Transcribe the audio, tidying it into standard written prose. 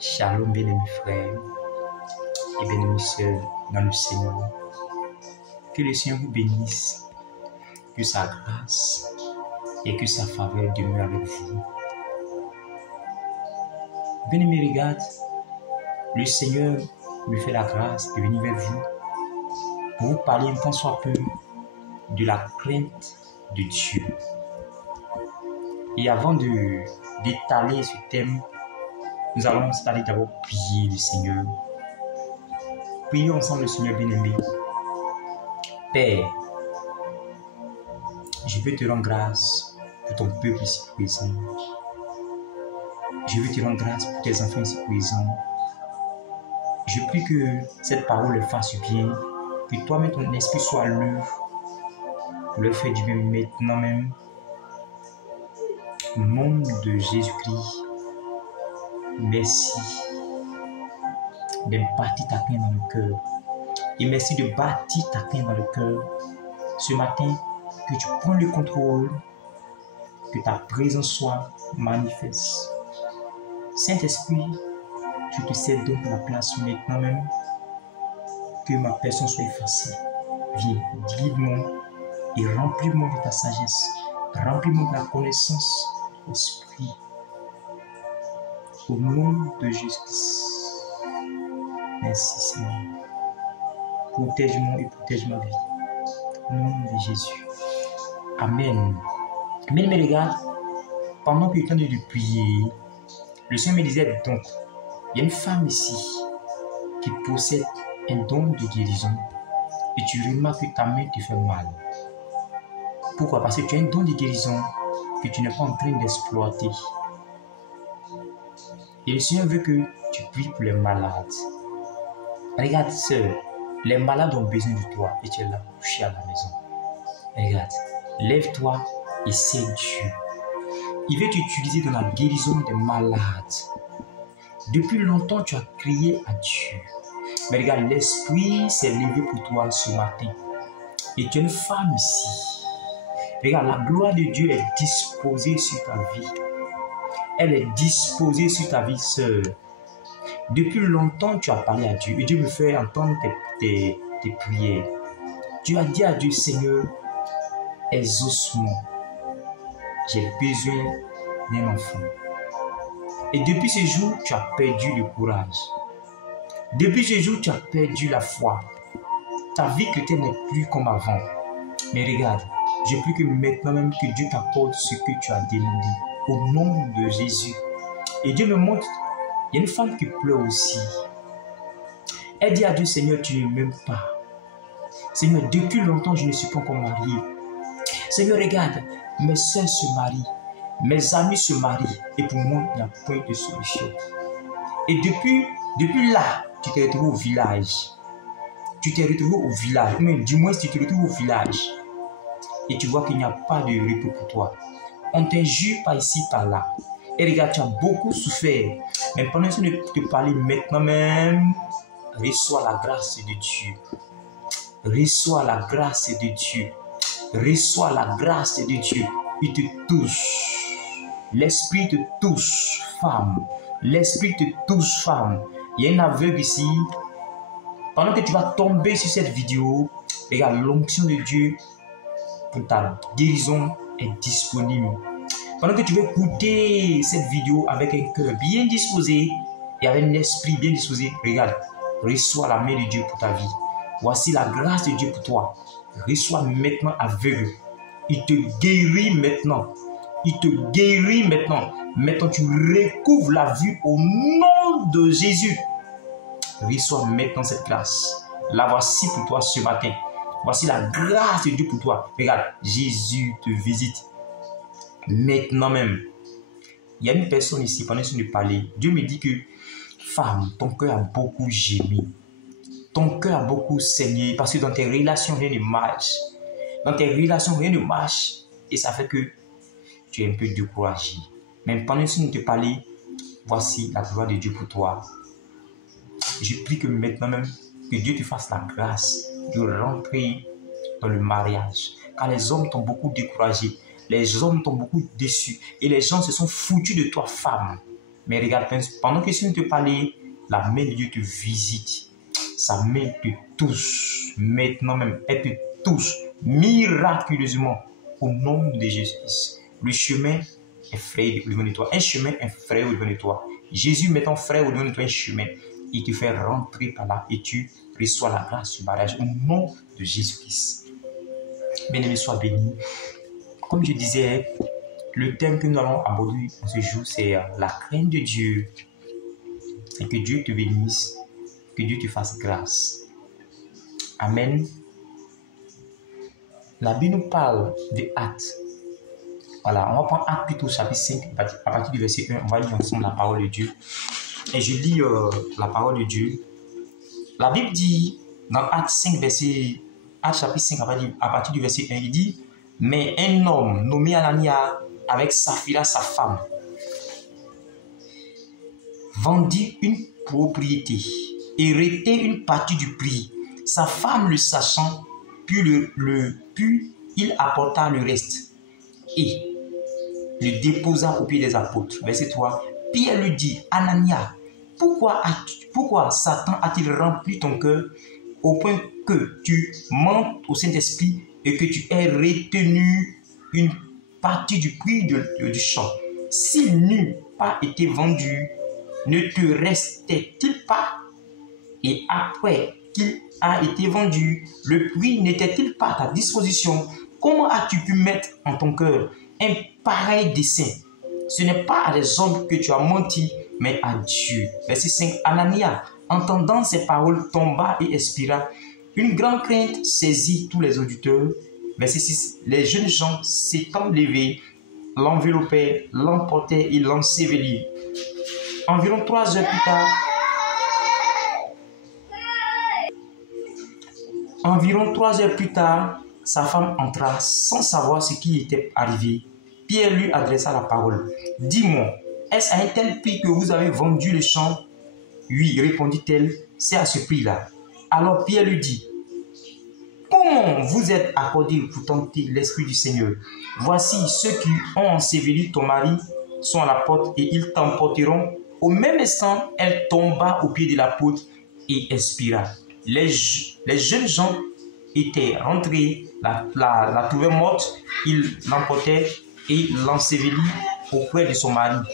Shalom, bien-aimés frères et bien-aimées sœurs dans le Seigneur. Que le Seigneur vous bénisse, que sa grâce et que sa faveur demeurent avec vous. Bien-aimés, regarde, le Seigneur me fait la grâce de venir vers vous pour vous parler un tant soit peu de la crainte de Dieu. Et avant d'étaler ce thème, nous allons aller d'abord prier le Seigneur. Prions ensemble le Seigneur bien-aimé. Père, je veux te rendre grâce pour ton peuple ici présent. Je veux te rendre grâce pour tes enfants ici présents. Je prie que cette parole leur fasse du bien, que toi-même ton esprit soit à l'œuvre pour leur faire du bien maintenant même. Au nom de Jésus-Christ, merci d'impartir ta paix dans le cœur. Et merci de bâtir ta paix dans le cœur. Ce matin, que tu prends le contrôle, que ta présence soit manifeste. Saint-Esprit, je te cède donc la place maintenant même, que ma personne soit effacée. Viens, guide-moi et remplis-moi de ta sagesse. Remplis-moi de la connaissance, Esprit. Au nom de Jésus-Christ. Merci Seigneur. Protège-moi et protège ma vie. Au nom de Jésus. Amen. Mais regarde, pendant que je tenais de prier, le Seigneur me disait donc, il y a une femme ici qui possède un don de guérison et tu remarques que ta main te fait mal. Pourquoi? Parce que tu as un don de guérison que tu n'es pas en train d'exploiter. Et le Seigneur veut que tu pries pour les malades. Regarde, sœur, les malades ont besoin de toi et tu es là, couché à la maison. Regarde, lève-toi et c'est Dieu. Il veut t'utiliser dans la guérison des malades. Depuis longtemps, tu as crié à Dieu. Mais regarde, l'Esprit s'est levé pour toi ce matin. Et tu es une femme ici. Regarde, la gloire de Dieu est disposée sur ta vie. Elle est disposée sur ta vie, sœur. Depuis longtemps, tu as parlé à Dieu et Dieu me fait entendre tes prières. Tu as dit à Dieu, Seigneur, exauce-moi. J'ai besoin d'un enfant. Et depuis ce jour, tu as perdu le courage. Depuis ce jour, tu as perdu la foi. Ta vie chrétienne n'est plus comme avant. Mais regarde, je prie que maintenant même que Dieu t'accorde ce que tu as demandé. Au nom de Jésus. Et Dieu me montre, il y a une femme qui pleure aussi. Elle dit à Dieu, Seigneur, tu ne m'aimes pas. Seigneur, depuis longtemps, je ne suis pas encore mariée. Seigneur, regarde, mes soeurs se marient, mes amis se marient, et pour moi, il n'y a point de solution. Et depuis là, tu t'es retrouvé au village. Tu t'es retrouvé au village, mais du moins, tu te retrouves au village. Et tu vois qu'il n'y a pas de repos pour toi. On t'injure par ici, par là. Et regarde, tu as beaucoup souffert. Mais pendant que je te parler maintenant même, reçois la grâce de Dieu. Reçois la grâce de Dieu. Reçois la grâce de Dieu. Il te touche. L'Esprit te touche, femme. L'Esprit te touche, femme. Il y a un aveugle ici. Pendant que tu vas tomber sur cette vidéo, regarde, l'onction de Dieu pour ta guérison est disponible. Pendant que tu veux écouter cette vidéo avec un cœur bien disposé et avec un esprit bien disposé, regarde, reçois la main de Dieu pour ta vie. Voici la grâce de Dieu pour toi. Reçois maintenant aveugle. Il te guérit maintenant. Il te guérit maintenant. Maintenant, tu recouvres la vue au nom de Jésus. Reçois maintenant cette grâce. La voici pour toi ce matin. Voici la grâce de Dieu pour toi. Regarde, Jésus te visite. Maintenant même. Il y a une personne ici, pendant que je parlais, Dieu me dit que, femme, ton cœur a beaucoup gémi. Ton cœur a beaucoup saigné parce que dans tes relations, rien ne marche. Dans tes relations, rien ne marche. Et ça fait que tu es un peu découragé. Mais pendant que je te parlais, voici la gloire de Dieu pour toi. Je prie que maintenant même, que Dieu te fasse la grâce de rentrer dans le mariage. Car les hommes t'ont beaucoup découragé. Les hommes t'ont beaucoup déçu. Et les gens se sont foutus de toi, femme. Mais regarde, pendant que si on te parlait, la main de Dieu te visite. Sa main te touche. Maintenant même, elle te touche miraculeusement au nom de Jésus-Christ. Le chemin est frayé au devant de toi. Un chemin est frayé au devant de toi. Jésus met ton frère au devant de toi un chemin. Il te fait rentrer par là et tu reçois la grâce du mariage au nom de Jésus-Christ. Bien-aimé, sois béni. Comme je disais, le thème que nous allons aborder en ce jour, c'est la crainte de Dieu. Et que Dieu te bénisse, que Dieu te fasse grâce. Amen. La Bible nous parle de Actes. Voilà, on va prendre Actes plutôt chapitre 5, à partir du verset 1, on va lire ensemble la parole de Dieu. Et je lis la parole de Dieu. La Bible dit, dans Actes 5, Actes chapitre 5, à partir du verset 1, il dit, « Mais un homme nommé Anania, avec Saphira, sa femme, vendit une propriété et retait une partie du prix. Sa femme le sachant, puis il apporta le reste et le déposa au pied des apôtres. » Verset 3. Pierre lui dit, « Anania, pourquoi Satan a-t-il rempli ton cœur au point que tu mentes au Saint-Esprit et que tu aies retenu une partie du prix du champ? S'il n'eût pas été vendu, ne te restait-il pas? Et après qu'il a été vendu, le prix n'était-il pas à ta disposition? Comment as-tu pu mettre en ton cœur un pareil dessein? Ce n'est pas à des hommes que tu as menti, mais à Dieu. » Verset 5. Anania, entendant ces paroles, tomba et expira. Une grande crainte saisit tous les auditeurs. Verset 6. Les jeunes gens s'étant levés, l'enveloppaient, l'emportaient et l'ensevelirent. Environ 3 heures plus tard, sa femme entra sans savoir ce qui était arrivé. Pierre lui adressa la parole. « Dis-moi, est-ce à un tel prix que vous avez vendu le champ? » « Oui, répondit-elle, c'est à ce prix-là. » Alors Pierre lui dit, « Comment vous êtes accordé pour tenter l'Esprit du Seigneur? Voici ceux qui ont enseveli ton mari sont à la porte et ils t'emporteront. » Au même instant, elle tomba au pied de l'apôtre et expira. Les jeunes gens étaient rentrés, la trouvaient morte, ils l'emportaient et l'ensevelirent auprès de son mari.